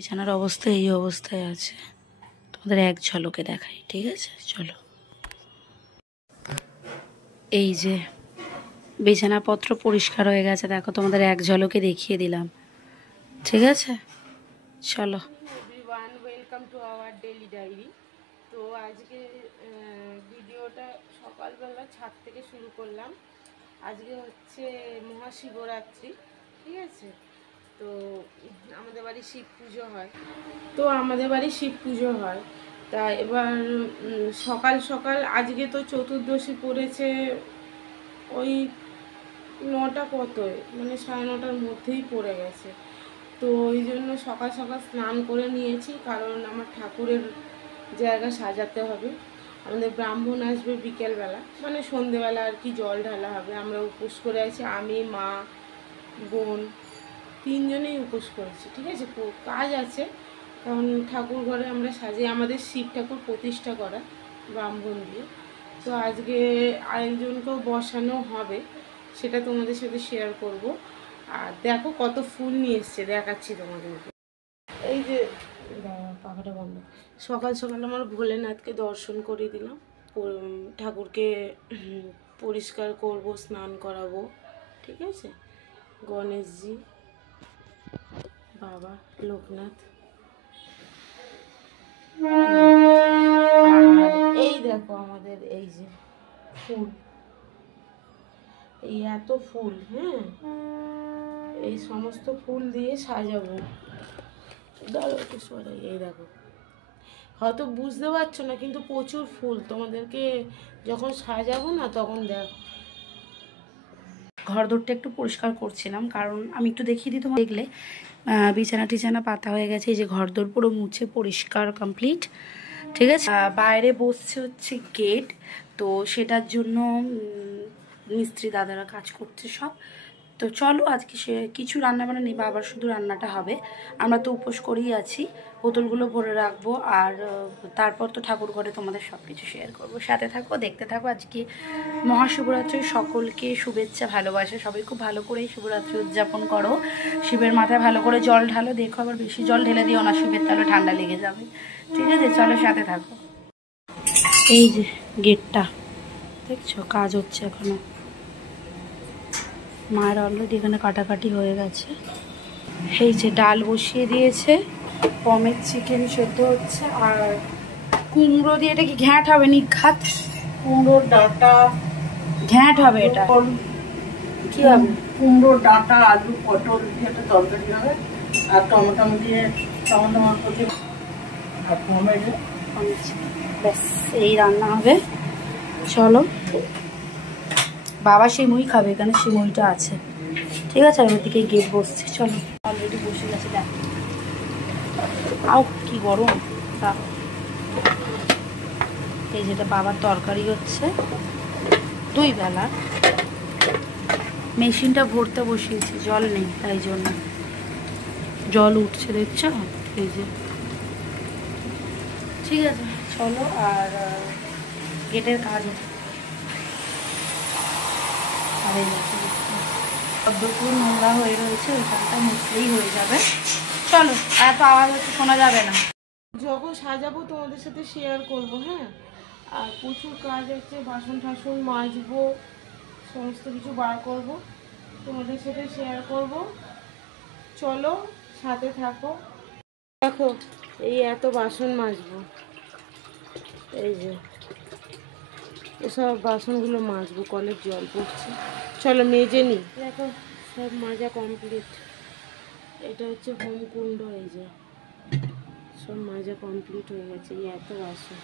বিছানার অবস্থা এই অবস্থায় আছে, তোমাদের এক ঝলকে দেখাই, ঠিক আছে? চলো, এই যে বিছানাপত্র পরিষ্কার হয়ে গেছে, দেখো তোমাদের এক ঝলকে দেখিয়ে দিলাম, ঠিক আছে? চলো। Everyone, welcome to our daily diary. তো আজকে ভিডিওটা সকালবেলা ছাদ থেকে শুরু করলাম। আজকে হচ্ছে মহাশিবরাত্রি, ঠিক আছে? তো আমাদের বাড়ি শিব পুজো হয়। তা এবার সকাল সকাল আজকে তো চতুর্দশী পড়েছে ওই 9টা কতই, মানে 9:30টার মধ্যেই পড়ে গেছে। তো ওই জন্য সকাল সকাল স্নান করে নিয়েছি, কারণ আমার ঠাকুরের জায়গা সাজাতে হবে। আমাদের ব্রাহ্মণ আসবে বিকেলবেলা, মানে সন্ধেবেলা আর কি, জল ঢালা হবে। আমরা উপোস করে আছি, আমি, মা, বোন, 3জনেই উপোস করেছি, ঠিক আছে? কাজ আছে, কারণ ঠাকুর ঘরে আমরা সাজিয়ে আমাদের শিব ঠাকুর প্রতিষ্ঠা করা ব্রাহ্মণ দিয়ে। তো আজকে আরেকজনকেও বসানো হবে, সেটা তোমাদের সাথে শেয়ার করব। আর দেখো কত ফুল নিয়ে এসছে, দেখাচ্ছি তোমাদেরকে। এই যে পাখাটা বন্ধ। সকাল সকাল আমার ভোলেনাথকে দর্শন করে দিলাম, ঠাকুরকে পরিষ্কার করব, স্নান করাবো, ঠিক আছে? গণেশজি, বাবা লোকনাথ, আর এই দেখো আমাদের এই যে ফুল, এই এত ফুল, হ্যাঁ, এই সমস্ত ফুল দিয়ে সাজাবো। এই দেখো, হয়তো বুঝতে পারছো না, কিন্তু প্রচুর ফুল। তোমাদেরকে যখন সাজাবো না তখন দেখো। ঘর দৌড়টা একটু পরিষ্কার করছিলাম, কারণ আমি একটু দেখিয়ে দিই, তোমার দেখলে বিছানা টিছানা পাতা হয়ে গেছে, এই যে ঘর দৌড় পুরো মুছে পরিষ্কার কমপ্লিট, ঠিক আছে? বাইরে বসছে হচ্ছে গেট, তো সেটার জন্য মিস্ত্রি দাদারা কাজ করছে সব। তো চলো, আজকে সে কিছু রান্নাবান্না নেই, আবার শুধু রান্নাটা হবে। আমরা তো উপোস করেই আছি, বোতলগুলো ভরে রাখবো, আর তারপর তো ঠাকুর ঘরে তোমাদের সব কিছু শেয়ার করবো। সাথে থাকো, দেখতে থাকো। আজকে মহাশিবরাত্রির সকলকে শুভেচ্ছা, ভালোবাসা। সবাই খুব ভালো করেই শিবরাত্রি উদযাপন করো, শিবের মাথায় ভালো করে জল ঢালো। দেখো আবার বেশি জল ঢেলে দিও না, শিবের তাহলে ঠান্ডা লেগে যাবে, ঠিক আছে? চলো, সাথে থাকো। এই যে গেটটা দেখছো, কাজ হচ্ছে এখনো। মায়ের অলরেডি এখানে কাটাকাটি হয়ে গেছে। এই যে ডাল বসিয়ে দিয়েছে, পমের চিকেন সেদ্ধ হচ্ছে, আর কুমড়ো দিয়ে, এটা কি ঘ্যাঁট হবে? নিঘাত কুমড়োর ডাঁটা ঘ্যাঁট হবে। এটা কি হবে? কুমড়োর ডাঁটা, আলু, পটল দিয়ে একটা তরকারি হবে, আর টমেটো দিয়ে, টমেটো মাংস দিয়ে, আর টমেটো, ব্যাস, এই রান্না হবে। চলো, বাবা সিমুই খাবে, এখানে সিমুইটা আছে, ঠিক আছে? আর ওদিকে গেট বসছে, চলো। অলরেডি বসে গেছে, দেখ। আও কি গরম। এই যেটা বাবার তরকারি হচ্ছে 2 বেলা। মেশিনটা ভরতে বসিয়েছি, জল নেই, তাই জন্য জল উঠছে, দেখছো? এই যে, ঠিক আছে চলো। আর গেটের কাজ পদ্মপুর নোংরা হয়ে রয়েছে, ওইখানটা মুছলেই হয়ে যাবে। চলো, এত আওয়াজ হচ্ছে, শোনা যাবে না। যখন সাজাবো তোমাদের সাথে শেয়ার করব, হ্যাঁ? আর প্রচুর কাজ আছে, বাসন টাসন মাজবো, সমস্ত কিছু বার করব, তোমাদের সাথে শেয়ার করব। চলো, সাথে থাকো। দেখো, এই এত বাসন মাজবো, এই যে এসব বাসনগুলো মাজবো, কলের জল পড়ছে। চলো মেজে নিই। দেখো, সব মাজা কমপ্লিট। এটা হচ্ছে হোমকুণ্ড, এই যে সব মাজা কমপ্লিট হয়ে গেছে। এই এত বাসন,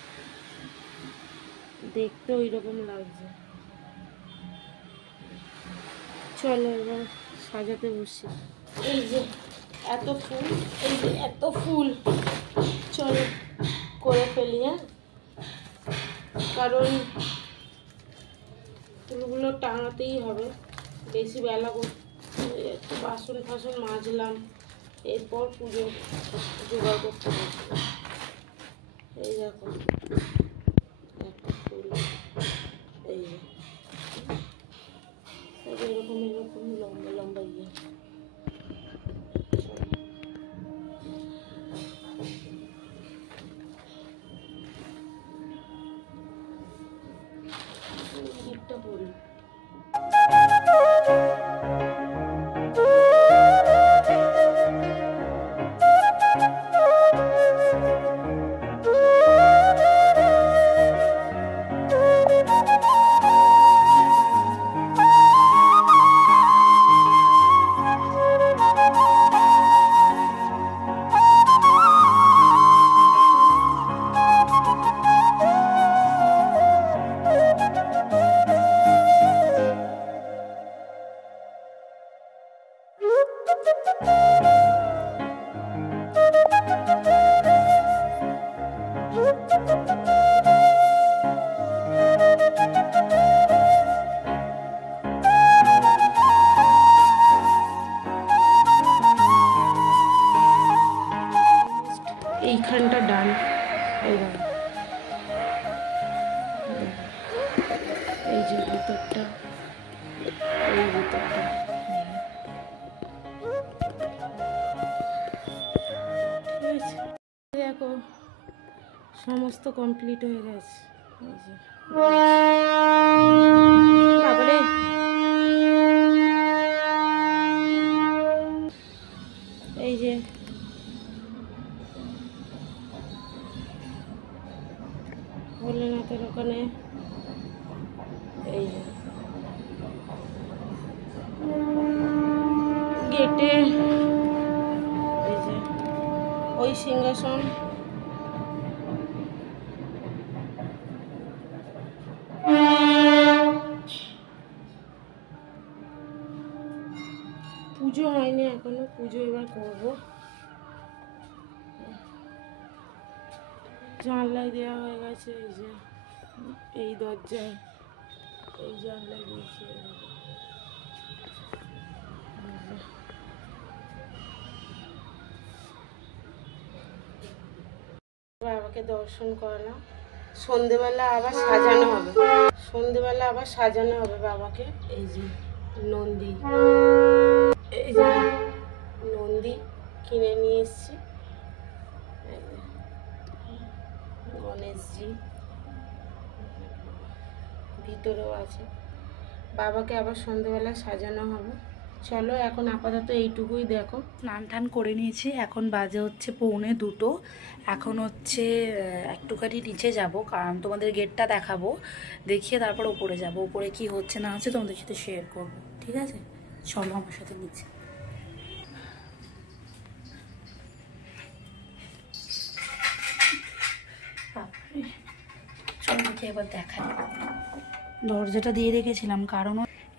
দেখতে ওই রকম লাগছে। চলো এবার সাজাতে বসি। এই যে এত ফুল, এই যে এত ফুল, চলো করে ফেলি, হ্যাঁ? কারণ ফুলগুলো টাঙাতেই হবে, বেশি বেলা একটু বাসন ফাসন মাজলাম, এরপর পুজো জোগাড় করতে বসবো। এই দেখো একটা ফুল, এই যে সব এরকম এরকম লম্বা লম্বা ইয়ে। এইখানটা ডান, এই দেখো, এই যে ভিতরটা, এই ভিতরটা। ঠিক আছে, দেখো সমস্ত কমপ্লিট হয়ে গেছে। এই যে বাবারে, এই যে ভোলেনাথের ওখানে, এই যে গেটে, এই যে ওই সিংহাসন, পুজো হয়নি এখনো, পুজো এবার করবো। জানলায় দেওয়া হয়ে গেছে, এই যে এই দরজায়, এই জানলায় দিয়েছি। বাবাকে দর্শন করালাম। সন্ধেবেলা আবার সাজানো হবে, সন্ধেবেলা আবার সাজানো হবে বাবাকে। এই যে নন্দী, এই যে নন্দী কিনে নিয়ে এসছি, গণেশজি ভিতরেও আছে। বাবাকে আবার সন্ধেবেলা সাজানো হবে। চলো এখন আপাতত এইটুকুই দেখো। স্নান টান করে নিয়েছি, এখন বাজে হচ্ছে 1:45। এখন হচ্ছে একটুখানি নিচে যাব, কারণ তোমাদের গেটটা দেখাবো, দেখিয়ে তারপর ওপরে যাব। ওপরে কি হচ্ছে না হচ্ছে তোমাদের সাথে শেয়ার করবো, ঠিক আছে? চলো আমার সাথে নিচে। চলো এবার দেখাই। দরজাটা দিয়ে রেখেছিলাম কারণ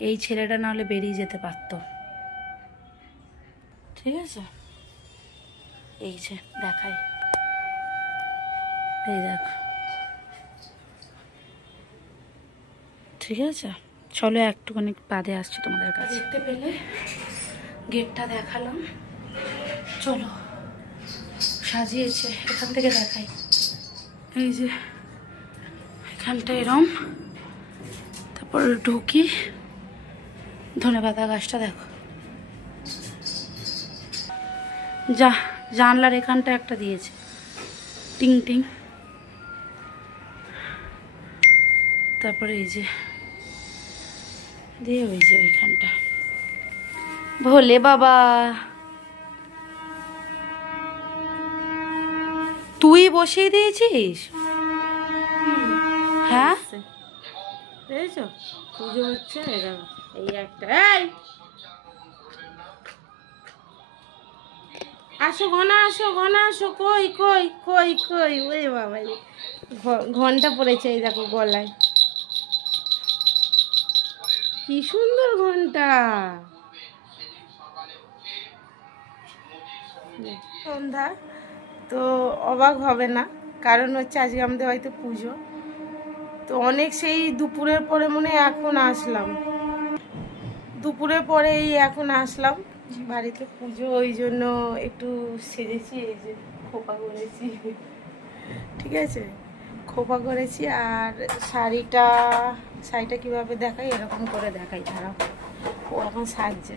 এই ছেলেটা নাহলে বেরিয়ে যেতে পারতো, ঠিক আছে? এই যে দেখাই, এই দেখো, ঠিক আছে? চলো একটুখানি বাদে আসছি তোমাদের কাছে। দেখতে পেলে গেটটা দেখালাম, চলো সাজিয়েছে, এখান থেকে দেখাই। এই যে এখানটা এরম, তারপর ঢুকি, ধনেপাতা গাছটা দেখো, জানলার এখানটা একটা দিয়েছে টিং টিং, তারপরে এই যে দিয়ে ওই যে ওইখানটা ভোলে বাবা। তুই বসিয়ে দিয়েছিস? হ্যাঁ, দেখেছো পুজো হচ্ছে, এরা এই একটা, এই আসো ঘনা, আসো ঘনা, আসো, কই কই কই কই, ওই বাবা ঘন্টা পড়েছে, এই দেখো গলায়, কি সুন্দর ঘন্টা। সন্ধ্যা তো অবাক হবে না, কারণ হচ্ছে আজকে আমাদের হয়তো পুজো, তো অনেক সেই দুপুরের পরে মনে এখন আসলাম, দুপুরের পরে এই এখন আসলাম বাড়িতে পুজো, ওই জন্য একটু সেজেছি, এই যে খোপা করেছি, ঠিক আছে? খোপা করেছি, আর শাড়িটা কিভাবে দেখাই, এরকম করে দেখাই, দাঁড়াও, ও এখন সাজছে,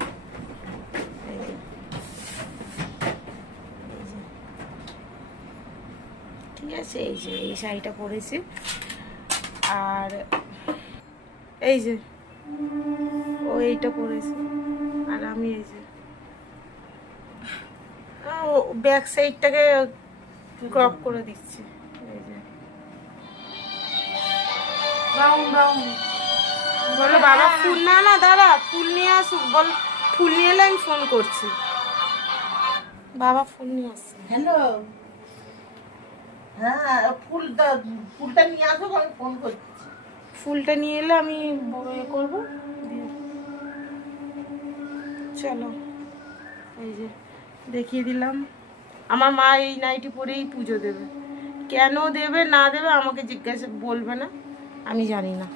এই যে ঠিক আছে, এই যে এই শাড়িটা পরেছি, আর এই যে ও এইটা পরেছে, আর আমি এই যে ব্যাক সাইডটাকে ক্রপ করে দিচ্ছি, এই যে ব্রাউন ব্রাউন। বলো বাবা ফুল, না না দাঁড়া, ফুল নিয়ে আসুক, বল ফুল নিয়ে এলে আমি ফোন করছি, বাবা ফুল নিয়ে আসছে। হ্যালো, হ্যাঁ ফুলটা নিয়ে আসো, আমি ফোন করছি। ফুলটা নিয়ে এলে আমি এ করবো। চলো এই যে দেখিয়ে দিলাম, আমার মা এই নাইটি পরেই পুজো দেবে, কেন দেবে না দেবে আমাকে জিজ্ঞাসা বলবে না, আমি জানি না,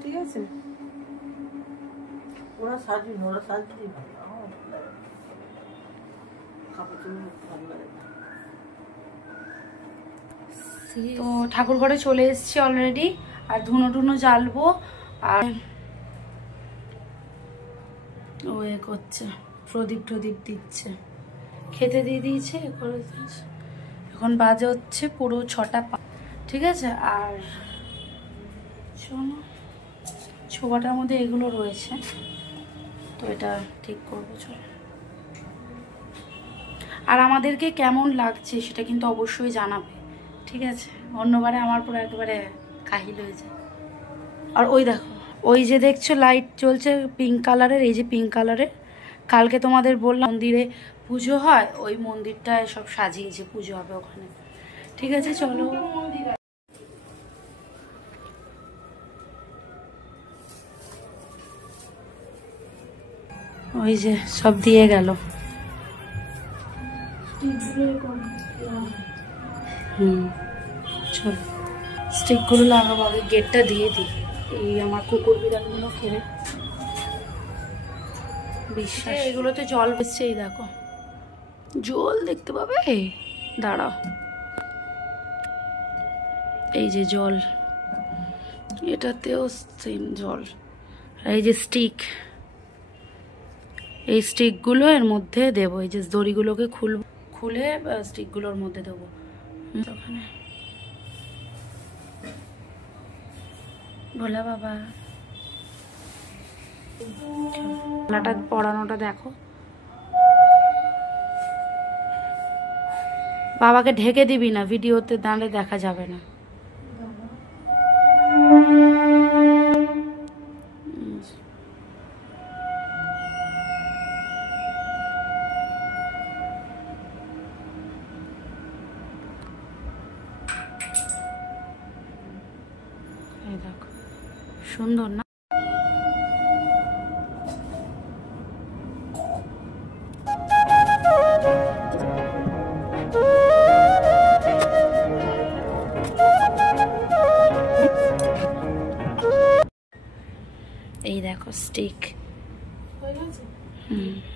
ঠিক আছে? ওরা সাজুন, ওরা সাজতেই ভালো, আমার ভালো লাগে না, কাপড় চোপড় ভালো লাগে না। তো ঠাকুর ঘরে চলে এসেছি অলরেডি, আর ধুনো টুনো জ্বালবো। আর ও এ করছে, প্রদীপ টদীপ দিচ্ছে, খেতে দিয়ে দিয়েছে, এখন বাজে হচ্ছে পুরো 6টা 5, ঠিক আছে। আর ছোয়াটার মধ্যে এগুলো রয়েছে, তো এটা ঠিক করবো চলো। আর আমাদেরকে কেমন লাগছে সেটা কিন্তু অবশ্যই জানাবে, ঠিক আছে। অন্যবারে আমার পুরো একেবারে কাহিল হয়ে যায়। আর ওই দেখো, ওই যে দেখছো লাইট জ্বলছে পিঙ্ক কালারের, এই যে পিঙ্ক কালারের, কালকে তোমাদের বললাম মন্দিরে পুজো হয়, ওই মন্দিরটায় সব সাজিয়েছে, পুজো হবে ওখানে, ঠিক আছে। চলো ওই যে সব দিয়ে গেল। চলো স্টিকগুলো লাগাবো, আগে গেটটা দিয়ে দিই। এই আমার কুকুর বিড়ালগুলো খেলে বিশ্বাস, এগুলোতে জল বেসছে, এই দেখো জল দেখতে পাবে, দাঁড়াও, এই যে জল, এটাতেও সেম জল। এই যে স্টিক, এই স্টিকগুলো এর মধ্যে দেবো, এই যে দড়িগুলোকে খুলে স্টিকগুলোর মধ্যে দেবো ওখানে। ভোলা বাবা মালাটা পরানোটা দেখো, বাবাকে ঢেকে দিবি না, ভিডিওতে দাঁড়িয়ে দেখা যাবে না। দেখো সুন্দর না? এই দেখো স্টিক,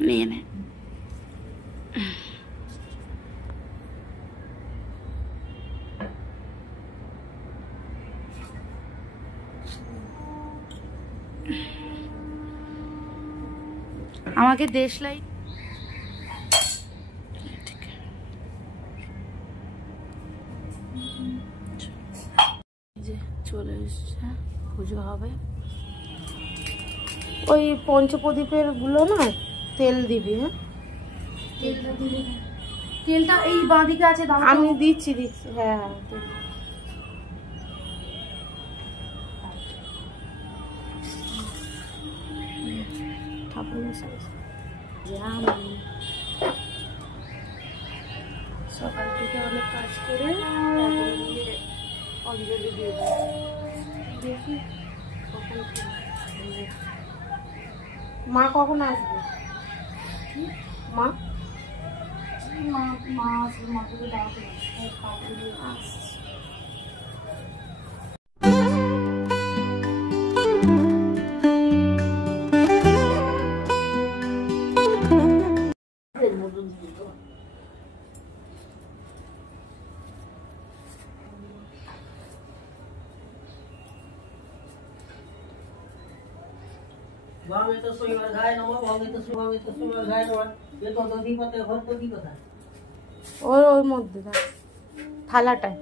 নিয়ে নে। আমাকে দেশলাই চলে এসছে, পুজো হবে। ওই পঞ্চপ্রদীপের গুলো না তেল দিবি। হ্যাঁ তেলটা এই বাঁদিকে আছে, আমি দিচ্ছি। হ্যাঁ সকাল থেকে অনেক কাজ করে অঞ্জলি দিয়ে দেবো, দেখি কখন। মা কখন আসবে? মা আসবে, মাকে দাঁড়াতে আসছে। ওর মধ্যে থালাটায়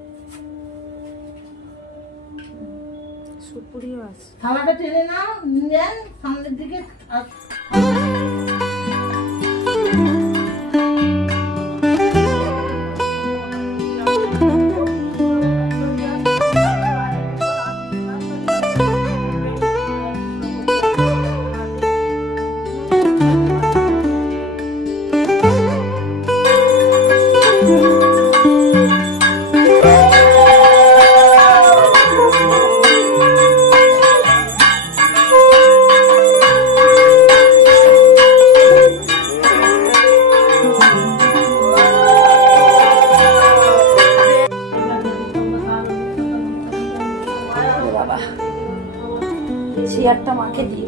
সুপুরিও আছে। থালাটা টেনে নাও, নেন সামনের দিকে। চেয়ারটা মাকে দিই।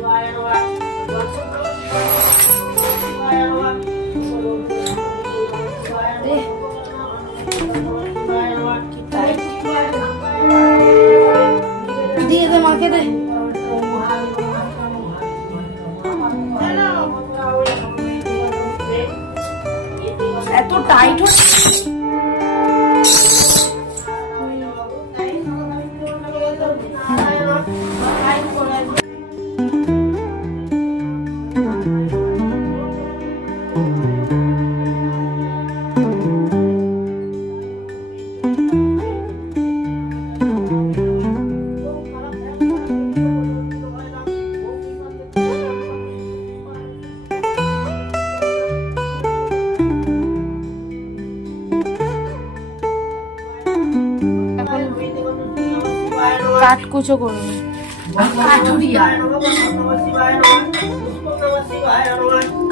এত টাইট হচ্ছে। কাটকুচো করবো,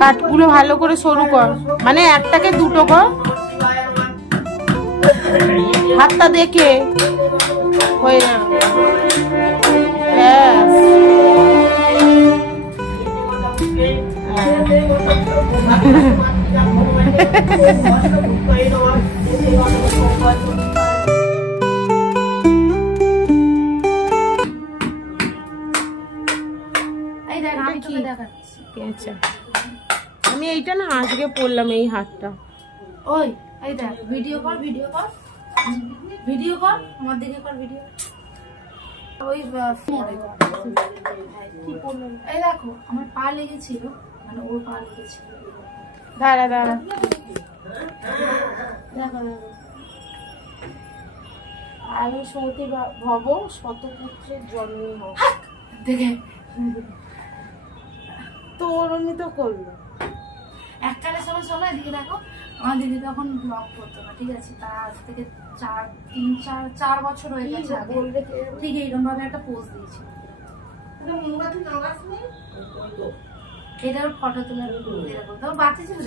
কাঠগুলো ভালো করে সরু কর, মানে একটাকে দুটো কর, হাতটা দেখে হয়ে যাবে। আমি এইটা না আজকে পরলাম এই হাতটা। ওই এই দেখ, ভিডিও কর, ভিডিও কর, ভিডিও কর, আমার দিকে কর ভিডিও। ওই ফোনে কর। কি করলাম? এই দেখো আমার পা লেগেছিল, মানে ওর পা লেগেছিল। দাঁড়া দাঁড়া, দেখো আমি সৌতি ভব শতপুত্রের জন্ম হোক। দেখে তোর আমি তো করলো এককালের সময় শোনো, এদিকে দেখো আমার দিদি তখন ব্লগ করতো না, ঠিক আছে? তার আজ থেকে 4 বছর হয়ে গেছে। ঠিক এইরকম ভাবে একটা পোজ দিয়েছিল। এটার ফটো তুলে বাচ্চা ছিল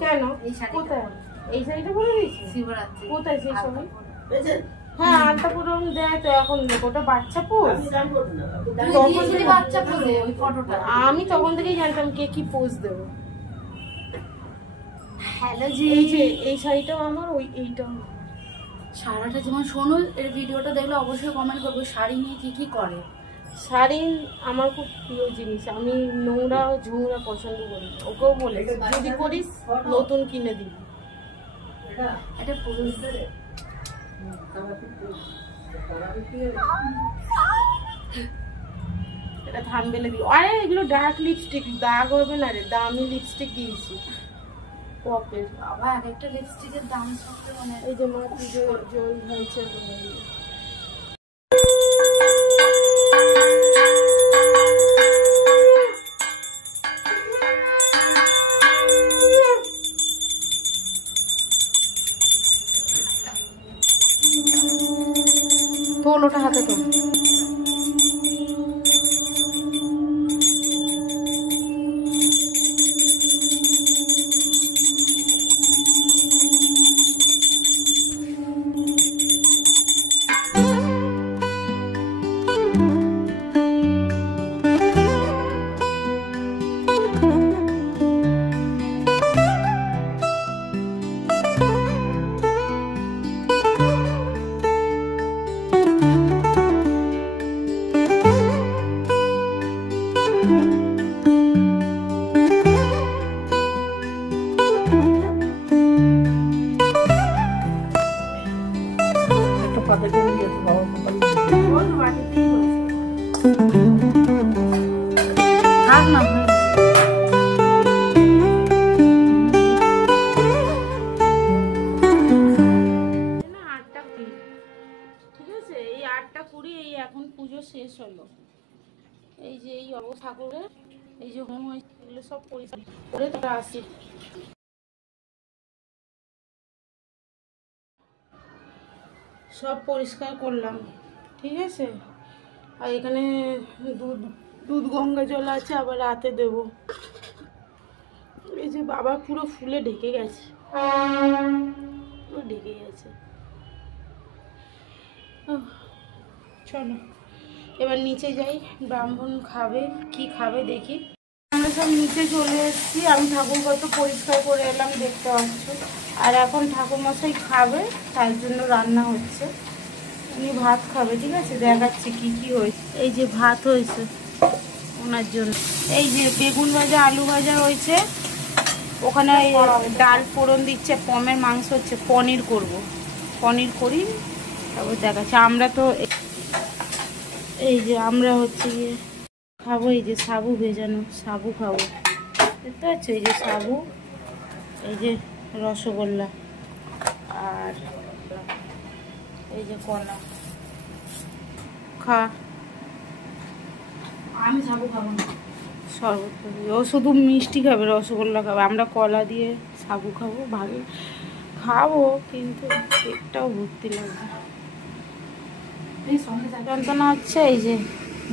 কেন? এই শাড়ি কোথায়? এই শাড়িটা পরে দিয়েছি শিবরাত্রি। কোথায় সেই সময়? হ্যাঁ আলতা পুরো দেয় তো এখন। ওটা বাচ্চা পোজ, বাচ্চা পোজে ওই ফটোটা। আমি তখন থেকেই জানতাম কে কি পোজ দেবো। হ্যালো এই যে এই শাড়িটাও আমার, ওই এইটাও সারাটা যেমন শোনো, এর ভিডিওটা দেখলে অবশ্যই কমেন্ট করবো শাড়ি নিয়ে কি কি করে। শাড়ি আমার খুব প্রিয় জিনিস, আমি নোংরা ঝুমরা পছন্দ করি। ওকেও বলেছি যদি করিস নতুন কিনে দিবি। এটা পুরো এটা থাম্বনেলে দিই। আরে এগুলো ডার্ক লিপস্টিক, দাগ হবে না রে, দামি লিপস্টিক দিয়েছি পপের। বাবা এক একটা লিপস্টিকের দাম সবচেয়ে মানে। এই যে মা পুজো জল ঢালছে তোল, ওটা হাতে তোল। শেষ হলো। এই যে এই অবস্থা ঠাকুরের, এই যে হোম এগুলো সব পরিষ্কার করে তোরা আসি। সব পরিষ্কার করলাম, ঠিক আছে? আর এখানে দুধ গঙ্গা জল আছে, আবার রাতে দেব। এই যে বাবা পুরো ফুলে ঢেকে গেছে, পুরো ঢেকে গেছে। চলো এবার নিচে যাই, ব্রাহ্মণ খাবে কি খাবে দেখি। আমরা সব নিচে চলে এসেছি, আমি ঠাকুর কত পরিষ্কার করে এলাম দেখতে পাচ্ছ। আর এখন ঠাকুরমশাই খাবে, তার জন্য রান্না হচ্ছে। উনি ভাত খাবে, ঠিক আছে? দেখাচ্ছি কি কি হয়েছে। এই যে ভাত হয়েছে ওনার জন্য, এই যে বেগুন ভাজা আলু ভাজা হয়েছে, ওখানে ডাল ফোড়ন দিচ্ছে, পমের মাংস হচ্ছে, পনির করব, পনির করি তারপর দেখাচ্ছি। আমরা তো এই যে আমরা হচ্ছে গিয়ে খাবো এই যে সাবু ভেজানো, সাবু খাবো, দেখতে পাচ্ছ? এই যে সাবু, এই যে রসগোল্লা, আর এই যে কলা। খা, আমি সাবু খাবো না, শরবত খাবো। ও শুধু মিষ্টি খাবে, রসগোল্লা খাবে, আমরা কলা দিয়ে সাবু খাবো। ভালো খাবো কিন্তু পেটটাও ভর্তি লাগবে। যন্ত্রণা হচ্ছে। এই যে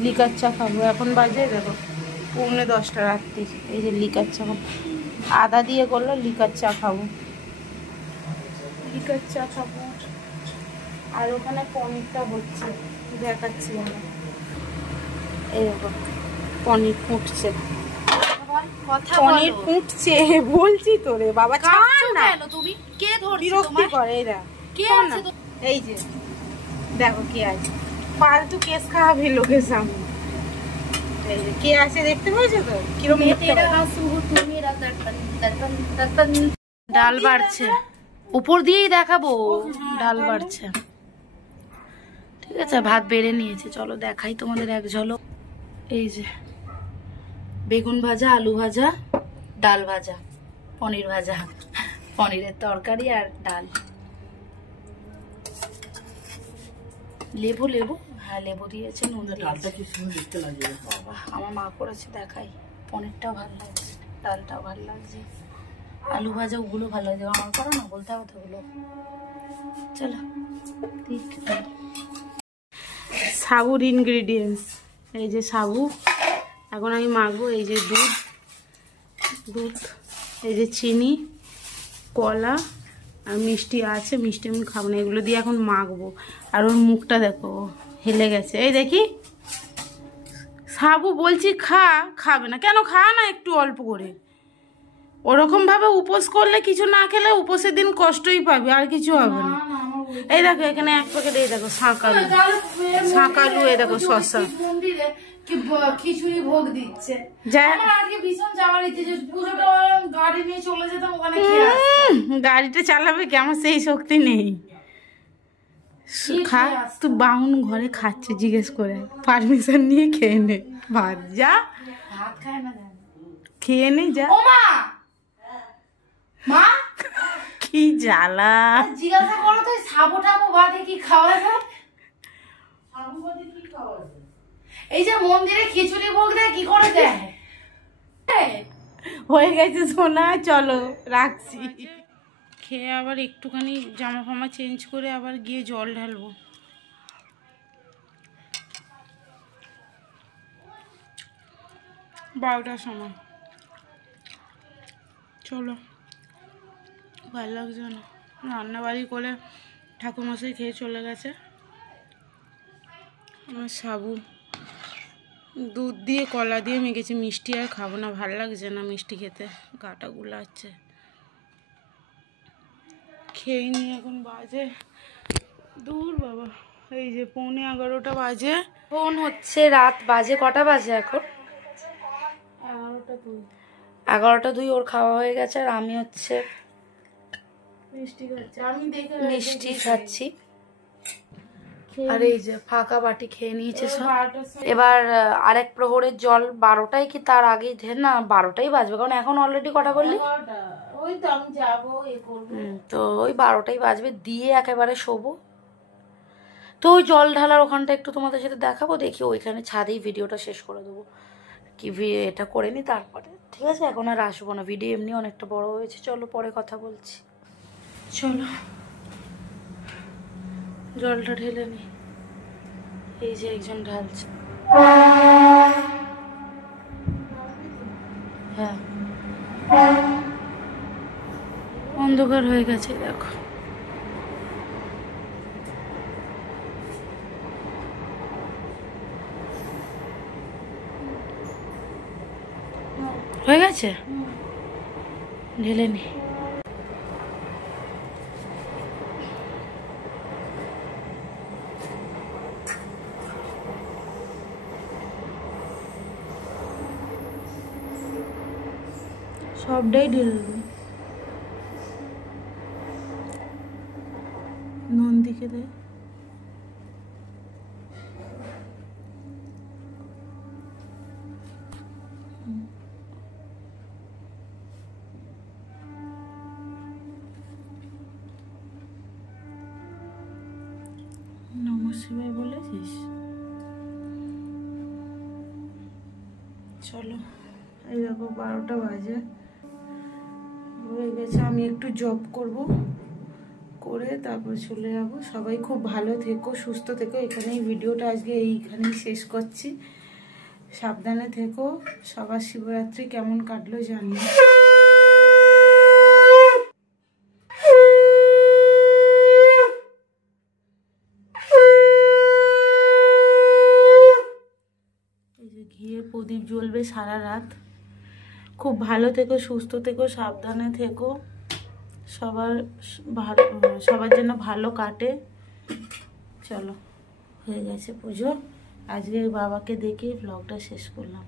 লিকার চা খাবো, এখন বাজে দেখো 9:45 রাত্রি। এই যে লিকার চা খাবো, আদা দিয়ে করলো লিকার চা খাবো, লিকার চা খাবো। আর ওখানে পনিরটা হচ্ছে, দেখাচ্ছি আমরা। এই দেখো পনির ফুটছে, পনির ফুটছে বলছি তোরে বাবা, ছাড় না তুমি, কে ধরছে বিরক্তি করে। এরা কে আছে? এই যে দেখো কে আছে, ফালতু কেস খাওয়াবে লোকের সামনে। এই যে কে আছে দেখতে পাচ্ছ তো, কিরকম ডাল বাড়ছে, উপর দিয়েই দেখাবো ডাল বাড়ছে। ঠিক আছে, ভাত বেড়ে নিয়েছে, চলো দেখাই তোমাদের এক ঝলক। এই যে বেগুন ভাজা, আলু ভাজা, ডাল ভাজা, পনির ভাজা, পনিরের তরকারি আর ডাল। লেবু লেবু, হ্যাঁ লেবু দিয়েছে, নুন দিয়েছে। বাবা আমার মা করেছে, দেখাই। পনিরটাও ভালো লাগছে, ডালটাও ভালো লাগছে, আলু ভাজা ওগুলো ভালো লাগছে। আমার করো না, বলতে হবে তো ওগুলো। চলো ঠিক। সাবুর ইনগ্রিডিয়েন্টস, এই যে সাবু এখন আমি মাখবো। এই যে দুধ, এই যে চিনি, কলা আর মিষ্টি আছে, মিষ্টি আমি খাবো না, এগুলো দিয়ে এখন মাখবো। আর ওর মুখটা দেখো হেলে গেছে। এই দেখি সাবু বলছি খা, খাবে না কেন? খা না একটু অল্প করে। ওরকম ভাবে উপোস করলে কিছু না খেলে উপোসের দিন কষ্টই পাবে, আর কিছু হবে না। এই দেখো এখানে এক প্যাকেট, এই দেখো শাঁকালু, শাঁকালু, এই দেখো শসা, খিচুড়ি ভোগ দিচ্ছে। আজকে ভীষণ যাওয়ার ইচ্ছে, যে পুজোটা গাড়ি নিয়ে চলে যেতাম ওখানে। গাড়িটা চালাবে কি, আমার সেই শক্তি নেই। খা, তুই বাউন ঘরে খাচ্ছে জিজ্ঞেস করে, পারমিশন নিয়ে খেয়ে নে ভাত। যা ভাত খায় না, খেয়ে নে যা। মা কি জ্বালা, জিজ্ঞাসা করো তো সাবু টাবু বাদে কি খাওয়া যায়? সাবু বাদে কি খাওয়া যায়? এই যে মন্দিরে খিচুড়ি ভোগ দেয়, কি করে দেয়? হয়ে গেছে সোনা, চলো রাখছি। খেয়ে আবার একটুখানি জামা ফামা চেঞ্জ করে আবার গিয়ে জল ঢালবো। 12টার সময়। চলো, ভালো লাগছে না, রান্নাবাড়ি করে ঠাকুরমশাই খেয়ে চলে গেছে। আমার সাবু দুধ দিয়ে কলা দিয়ে মেখেছি, মিষ্টি আর খাবো না, ভালো লাগছে না মিষ্টি খেতে, গাটা গুলাচ্ছে। খেয়ে নি, এখন বাজে দূর বাবা, এই যে 11:15 বাজে। ফোন হচ্ছে রাত বাজে, কটা বাজে এখন? 11:02। ওর খাওয়া হয়ে গেছে, আর আমি হচ্ছে মিষ্টি খাচ্ছি। আর এই যে ফাঁকা বাটি খেয়ে নিয়েছে সব। এবার আরেক প্রহরের জল 12টায় কি তার আগেই না 12টাই বাজবে, কারণ এখন অলরেডি কটা বললি? ওই তো আমি যাবো, তো ওই 12টাই বাজবে, দিয়ে একেবারে শোবো। তো ওই জল ঢালার ওখানটা একটু তোমাদের সাথে দেখাবো, দেখি ওইখানে ছাদেই ভিডিওটা শেষ করে দেবো, কি এটা করে নি তারপরে। ঠিক আছে, এখন আর আসবো না, ভিডিও এমনি অনেকটা বড় হয়েছে। চলো পরে কথা বলছি। চলো জলটা ঢেলে নি, এই যে একজন ঢালছে। হ্যাঁ অন্ধকার হয়ে গেছে দেখো। হয়ে গেছে, ঢেলে নি। সবটাই ঢেলে দেবো। নন্দীকে দে। নমঃ শিবায় বলেছিস? চলো, এই দেখো 12টা বাজে হয়ে গেছে। আমি একটু জব করব, করে তারপর চলে যাব। সবাই খুব ভালো থেকো, সুস্থ থেকো। এখানেই ভিডিওটা আজকে এইখানেই শেষ করছি। সাবধানে থেকো। সবার শিবরাত্রি কেমন কাটলো জানিও। এই যে ঘিয়ের প্রদীপ জ্বলবে সারা রাত। খুব ভালো থেকো, সুস্থ থেকো, সাবধানে থেকো। সবার জন্য ভালো কাটে। চলো, হয়ে গেছে পুজো। আজকে বাবাকে দেখে ব্লগটা শেষ করলাম।